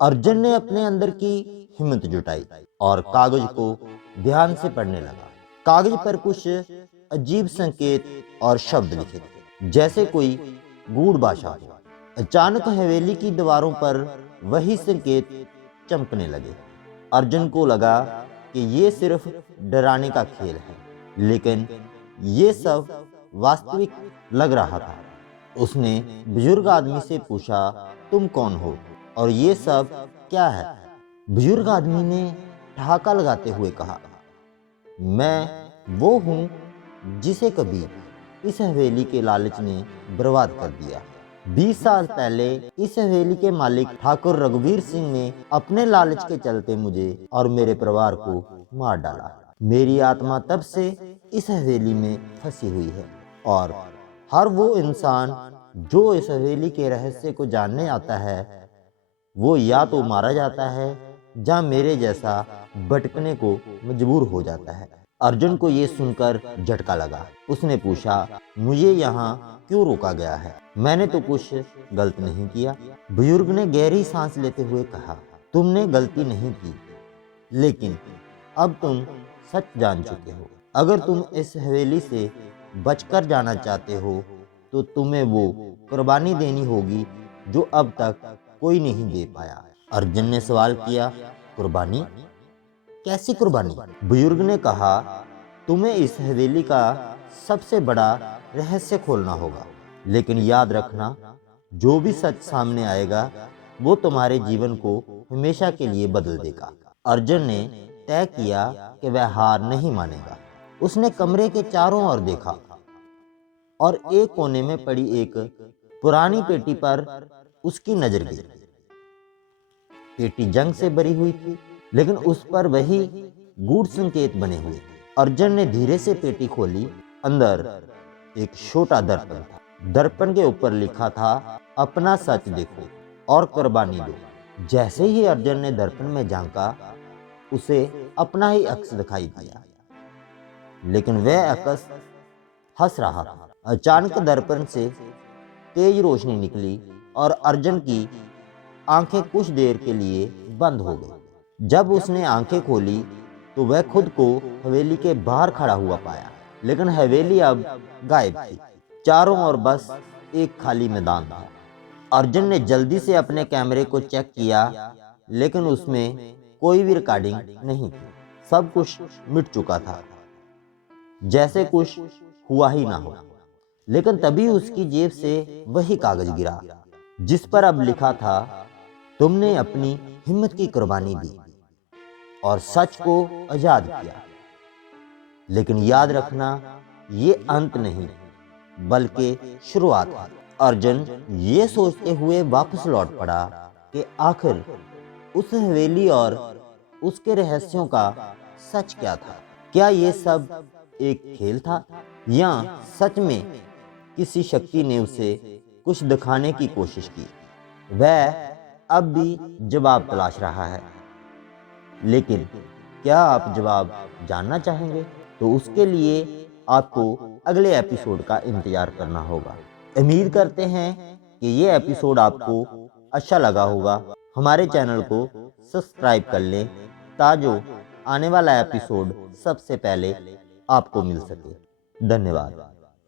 अर्जुन ने अपने अंदर की हिम्मत जुटाई और कागज को ध्यान से पढ़ने लगा। कागज पर कुछ अजीब संकेत और शब्द लिखे थे, जैसे कोई गूढ़ भाषा हो। अचानक हवेली की दीवारों पर वही संकेत चमकने लगे। अर्जुन को लगा कि ये सिर्फ डराने का खेल है, लेकिन ये सब वास्तविक लग रहा था। उसने बुजुर्ग आदमी से पूछा, तुम कौन हो और ये सब क्या है? बुजुर्ग आदमी ने ठहाका लगाते हुए कहा, मैं वो हूँ जिसे कभी इस हवेली के लालच ने बर्बाद कर दिया। 20 साल पहले इस हवेली के मालिक ठाकुर रघुवीर सिंह ने अपने लालच के चलते मुझे और मेरे परिवार को मार डाला। मेरी आत्मा तब से इस हवेली में फंसी हुई है और हर वो इंसान जो इस हवेली के रहस्य को जानने आता है, वो या तो मारा जाता है या मेरे जैसा भटकने को मजबूर हो जाता है। अर्जुन को ये सुनकर झटका लगा। उसने पूछा, मुझे यहाँ क्यों रोका गया है? मैंने तो कुछ गलत नहीं किया। बुजुर्ग ने गहरी सांस लेते हुए कहा, तुमने गलती नहीं की, लेकिन अब तुम सच जान चुके हो। अगर तुम इस हवेली से बचकर जाना चाहते हो तो तुम्हें वो कुर्बानी देनी होगी जो अब तक कोई नहीं दे पाया। अर्जुन ने सवाल किया, कुर्बानी? कैसी कुर्बानी? बुजुर्ग ने कहा, तुम्हें इस हवेली का सबसे बड़ा रहस्य खोलना होगा, लेकिन याद रखना, जो भी सच सामने आएगा वो तुम्हारे जीवन को हमेशा के लिए बदल देगा। अर्जुन ने तय किया कि वह हार नहीं मानेगा। उसने कमरे के चारों ओर देखा और एक कोने में पड़ी एक पुरानी पेटी पर उसकी नजर गई। पेटी जंग से भरी हुई थी, लेकिन उस पर वही गूढ़ संकेत बने हुए। अर्जुन ने धीरे से पेटी खोली। अंदर एक छोटा दर्पण था। दर्पण के ऊपर लिखा था, अपना सच देखो और कुर्बानी दो। जैसे ही अर्जुन ने दर्पण में झांका, उसे अपना ही अक्स दिखाई दिया, लेकिन वह अक्स हंस रहा था। अचानक दर्पण से तेज रोशनी निकली और अर्जुन की आंखें कुछ देर के लिए बंद हो गई। जब उसने आंखें खोली तो वह खुद को हवेली के बाहर खड़ा हुआ पाया, लेकिन हवेली अब गायब थी। चारों ओर बस एक खाली मैदान था। अर्जुन ने जल्दी से अपने कैमरे को चेक किया, लेकिन उसमें कोई भी रिकॉर्डिंग नहीं थी। सब कुछ मिट चुका था, जैसे कुछ हुआ ही ना हो। लेकिन तभी उसकी जेब से वही कागज गिरा, जिस पर अब लिखा था, तुमने अपनी हिम्मत की कुर्बानी दी और सच को आजाद किया, लेकिन याद रखना, ये अंत नहीं बल्कि शुरुआत है। अर्जुन ये सोचते हुए वापस लौट पड़ा कि आखिर उस हवेली और उसके रहस्यों का सच क्या था। क्या ये सब एक खेल था या सच में किसी शक्ति ने उसे कुछ दिखाने की कोशिश की? वह अब भी जवाब तलाश रहा है, लेकिन क्या आप जवाब जानना चाहेंगे? तो उसके लिए आपको अगले एपिसोड का इंतजार करना होगा। उम्मीद करते हैं कि ये एपिसोड आपको अच्छा लगा होगा। हमारे चैनल को सब्सक्राइब कर लें ताकि आने वाला एपिसोड सबसे पहले आपको मिल सके। धन्यवाद।